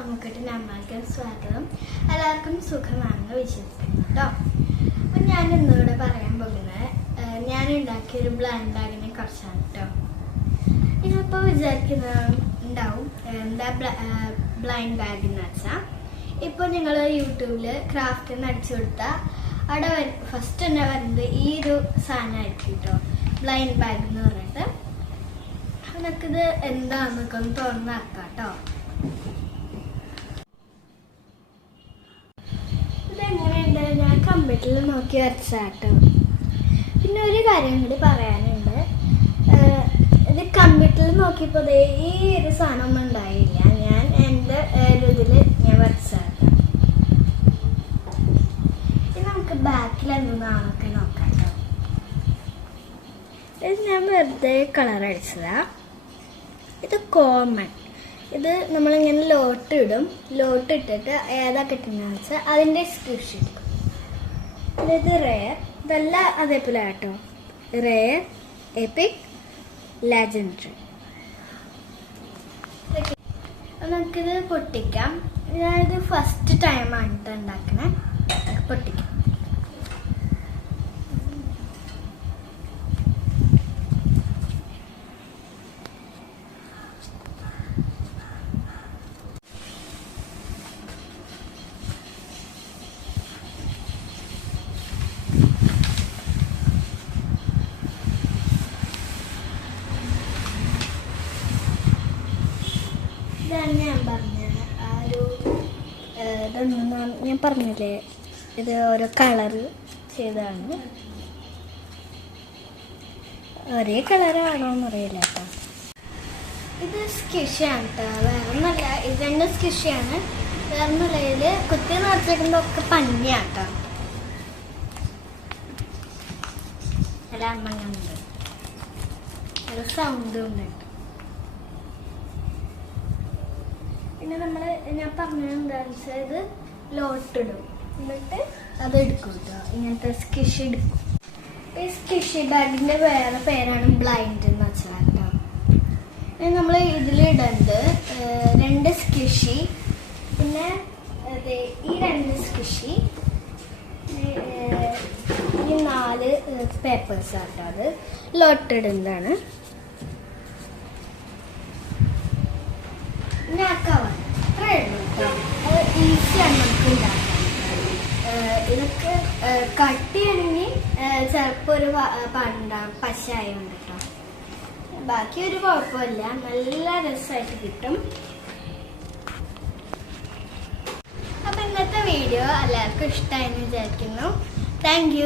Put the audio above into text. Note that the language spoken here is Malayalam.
അമ്മക്കെട്ട് നമ്മൾക്ക് സ്വാഗതം. എല്ലാവർക്കും സുഖമാണെന്ന് വിശ്വസിക്കുന്നു കേട്ടോ അപ്പം ഞാൻ ഇന്നിവിടെ പറയാൻ പോകുന്നത് ഞാൻ ഉണ്ടാക്കിയ ഒരു ബ്ലാൻഡ് ബാഗിനെ കുറിച്ചാണ് കേട്ടോ ഇതിപ്പോ വിചാരിക്കുന്ന ഉണ്ടാവും എന്താ ബ്ലൈൻഡ് ബാഗ് എന്ന് വെച്ചാൽ ഇപ്പോൾ നിങ്ങൾ യൂട്യൂബിൽ ക്രാഫ്റ്റ് എന്ന് അടിച്ചു കൊടുത്താൽ അവിടെ ഫസ്റ്റ് തന്നെ വരുന്നത് ഈ ഒരു സാധനമായിരിക്കും കേട്ടോ ബ്ലൈൻഡ് ബാഗ് എന്ന് പറഞ്ഞിട്ട് നിനക്കിത് എന്താന്നൊക്കെ ഒന്ന് തുറന്നാക്കാം കേട്ടോ കമ്പ്യൂട്ടറിൽ നോക്കി വരച്ചാട്ടോ പിന്നെ ഒരു കാര്യം കൂടി പറയാനുണ്ട്. ഇത് കമ്പ്യൂട്ടറിൽ നോക്കിയപ്പോൾ ഈ ഒരു സാധനം ഉണ്ടായില്ല. ഞാൻ എന്റെ ഇതിൽ ഞാൻ വരച്ചാട്ടോ ഇനി നമുക്ക് ബാക്കിൽ എന്താണൊക്കെ നോക്കാം ഇത് ഞാൻ വെറുതെ കളർ അടിച്ചതാ. ഇത് കോമൺ. ഇത് നമ്മളിങ്ങനെ ലോട്ട് ഇടും. ലോട്ട് ഇട്ടിട്ട് ഏതാ കിട്ടുന്നതെന്ന് വെച്ചാൽ അതിന്റെ സ്ക്രിപ്ഷൻ എടുക്കും ഇത് റെയർ ഇതെല്ലാം അതേപോലെ കേട്ടോ റെയർ എപ്പിക് ലെജൻഡറി നമുക്കിത് പൊട്ടിക്കാം. ഞാനിത് ഫസ്റ്റ് ടൈമാണ് ഉണ്ടാക്കണേ. പൊട്ടിക്കാം. ഞാൻ ഞാൻ പറഞ്ഞില്ലേ? ഇത് ഓരോ കളറ് ചെയ്താണ് ഒരേ കളറാണോ എന്നറിയില്ല കേട്ടോ. ഇത് സ്കിഷാണ് കേട്ടോ വേറെ ഒന്നല്ല ഇത് രണ്ട് സ്കിഷയാണ് വേറെ ഒന്നല്ല ഇതിൽ കുത്തി ഒക്കെ പഞ്ഞാട്ടോ അല്ല അമ്മങ്ങുണ്ട് ഒരു സൗണ്ടും ഉണ്ട്. പിന്നെ നമ്മൾ ഞാൻ പറഞ്ഞത് എന്താണെന്ന് വെച്ചാൽ ഇത് ലോട്ടിടും എന്നിട്ട് അത് എടുക്കും കേട്ടോ ഇങ്ങനത്തെ സ്കിഷ് എടുക്കും. ഈ സ്കിഷി ബാഗിന്റെ വേറെ പേരാണ് ബ്ലൈൻഡ് എന്ന് വെച്ചാൽ കേട്ടോ നമ്മൾ ഇതിലിടുന്നത് രണ്ട് സ്കിഷി പിന്നെ ഈ രണ്ട് സ്കിഷി ഈ നാല് പേപ്പേഴ്സ് ആട്ടോ അത്. ലോട്ടിടുന്നതാണ് ഞാക്കാവാൻ ഇതൊക്കെ കട്ടിയാണെങ്കിൽ ചിലപ്പോൾ ഒരു പാടുണ്ടാകും പശ ആയതുകൊണ്ട് കേട്ടോ ബാക്കി ഒരു കുഴപ്പമില്ല. നല്ല രസമായിട്ട് കിട്ടും. അപ്പം ഇന്നത്തെ വീഡിയോ എല്ലാവർക്കും ഇഷ്ടമായെന്ന് വിചാരിക്കുന്നു. താങ്ക്